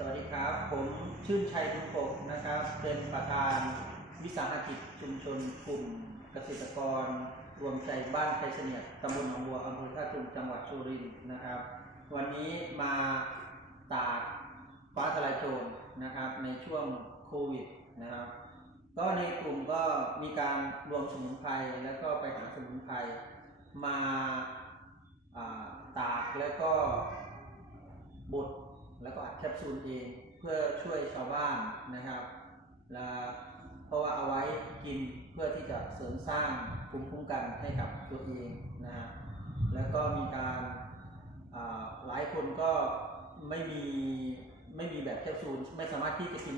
สวัสดีครับ ผมชื่นชัยทุกปกนะครับ เป็นประธานวิสาหกิจชุมชนกลุ่มเกษตรกร รวมใจบ้านไทยเสนียดตำบลหนองบัวอำเภอท่าตูมจังหวัดสุรินทร์นะครับ วันนี้มาตากฟ้าทลายโจรนะครับ ในช่วงโควิดนะครับ ก็ในกลุ่มก็มีการรวมสมุนไพรแล้วก็ไปหาสมุนไพรมาตากแล้วก็บด แล้วก็อัดแคปซูลเองเพื่อช่วยชาวบ้านนะครับและเพราะว่าเอาไว้กินเพื่อที่จะเสริมสร้างภูมิคุ้มกันให้กับตัวเองนะฮะแล้วก็มีการาหลายคนก็ไม่มีไม่มีแบบแคปซูลไม่สามารถที่จะกิน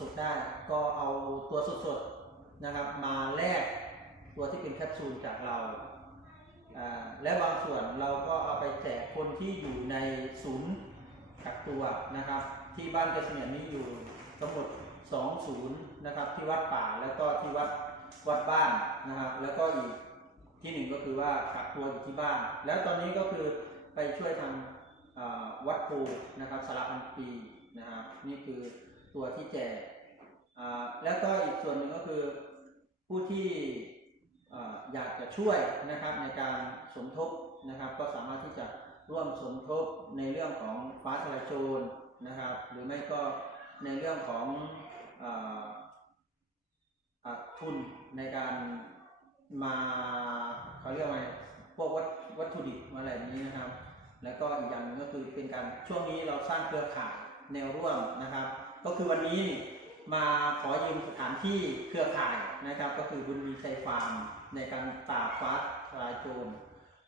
สดๆได้ ก็เอาตัวสดๆนะครับมาแลกตัวที่เป็นแคปซูลจากเรา และบางส่วนเราก็เอาไปแจกคนที่อยู่ในศูนย์ กักตัวนะครับ ที่บ้านเกษียนนี้อยู่ทั้งหมด2ศูนย์นะครับ ที่วัดป่าแล้วก็ที่วัดวัดบ้านนะครับ แล้วก็อีกที่หนึ่งก็คือว่ากักตัวอยู่ที่บ้าน แล้วตอนนี้ก็คือไปช่วยทางวัดปูนะครับสารพันปีนะครับนี่คือตัวที่แจกแล้วก็อีกส่วนหนึ่งก็คือผู้ที่อยากจะช่วยนะครับในการสมทบนะครับ ก็สามารถที่จะ ร่วมสมทบในเรื่องของฟ้าทลายโจรนะครับ หรือไม่ก็ในเรื่องของอทุนในการมาเขาเรียกว่าไงพวกวัตวัตถุดิบอะไรนี้นะครับ แล้วก็อีกอย่างนึงก็คือเป็นการช่วงนี้เราสร้างเครือข่ายแนวร่วมนะครับ ก็คือวันนี้มาขอยืมสถานที่เครือข่ายนะครับ ก็คือบุญมีชัยฟาร์มในการตากฟ้าทลายโจร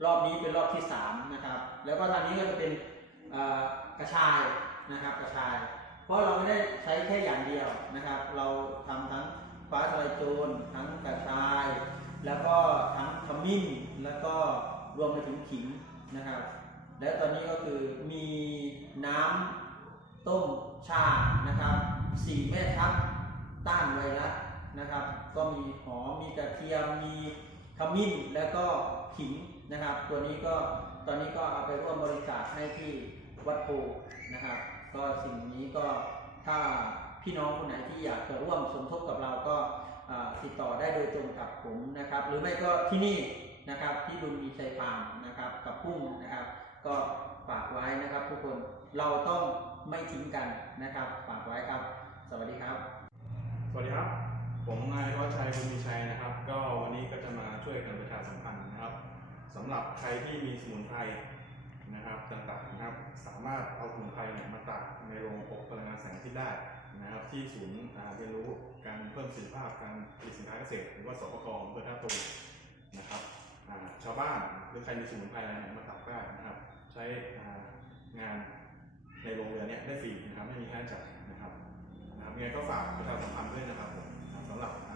รอบนี้เป็นรอบที่สามนะครับ แล้วก็ทางนี้ก็จะเป็นกระชายนะครับ กระชาย เพราะเราไม่ได้ใช้แค่อย่างเดียวนะครับ เราทำทั้งฟ้าทลายโจรทั้งกระชาย แล้วก็ทั้งขมิ้นแล้วก็รวมไปถึงขิงนะครับ และตอนนี้ก็คือมีน้ำต้มชานะครับสี่แม่ทัพต้านไวรัสนะครับ ก็มีหอมมีกระเทียมมี ขมิ้นแล้วก็ขิงนะครับ ตัวนี้ก็ตอนนี้ก็เอาไปร่วมบริจาคให้ที่วัดโพนะครับ ก็สิ่งนี้ก็ถ้าพี่น้องคนไหนที่อยากจะร่วมสมทบกับเราก็ติดต่อได้โดยตรงกับผมนะครับ หรือไม่ก็ที่นี่นะครับที่ดุลมีชัยฟาร์มนะครับ กับพุ่งนะครับ ก็ฝากไว้นะครับ ทุกคนเราต้องไม่ทิ้งกันนะครับ ฝากไว้ครับ สวัสดีครับ สวัสดีครับ ผมนายวัชชัยบุญมีชัยนะครับ ก็วันนี้ก็จะมาช่วยกันประชาสัมพันธ์นะครับสำหรับใครที่มีสมุนไพรนะครับต่างๆนะครับ สามารถเอาสมุนไพรเนี่ยมาตากในโรงอบพลังงานแสงอาทิตย์ได้นะครับ ที่ศูนย์เรียนรู้การเพิ่มประสิทธิภาพการผลิตสินค้าเกษตรหรือว่าสปกอำเภอท่าตูมนะครับชาวบ้านหรือใครมีสมุนไพรอะไรเนี่ยมาตากได้นะครับ ใช้งานในโรงเรือนเนี่ยได้ฟรีนะครับไม่มีค่าใช้จ่ายนะครับนะครับยังไงก็ฝากประชาสัมพันธ์ด้วยนะครับผม สำ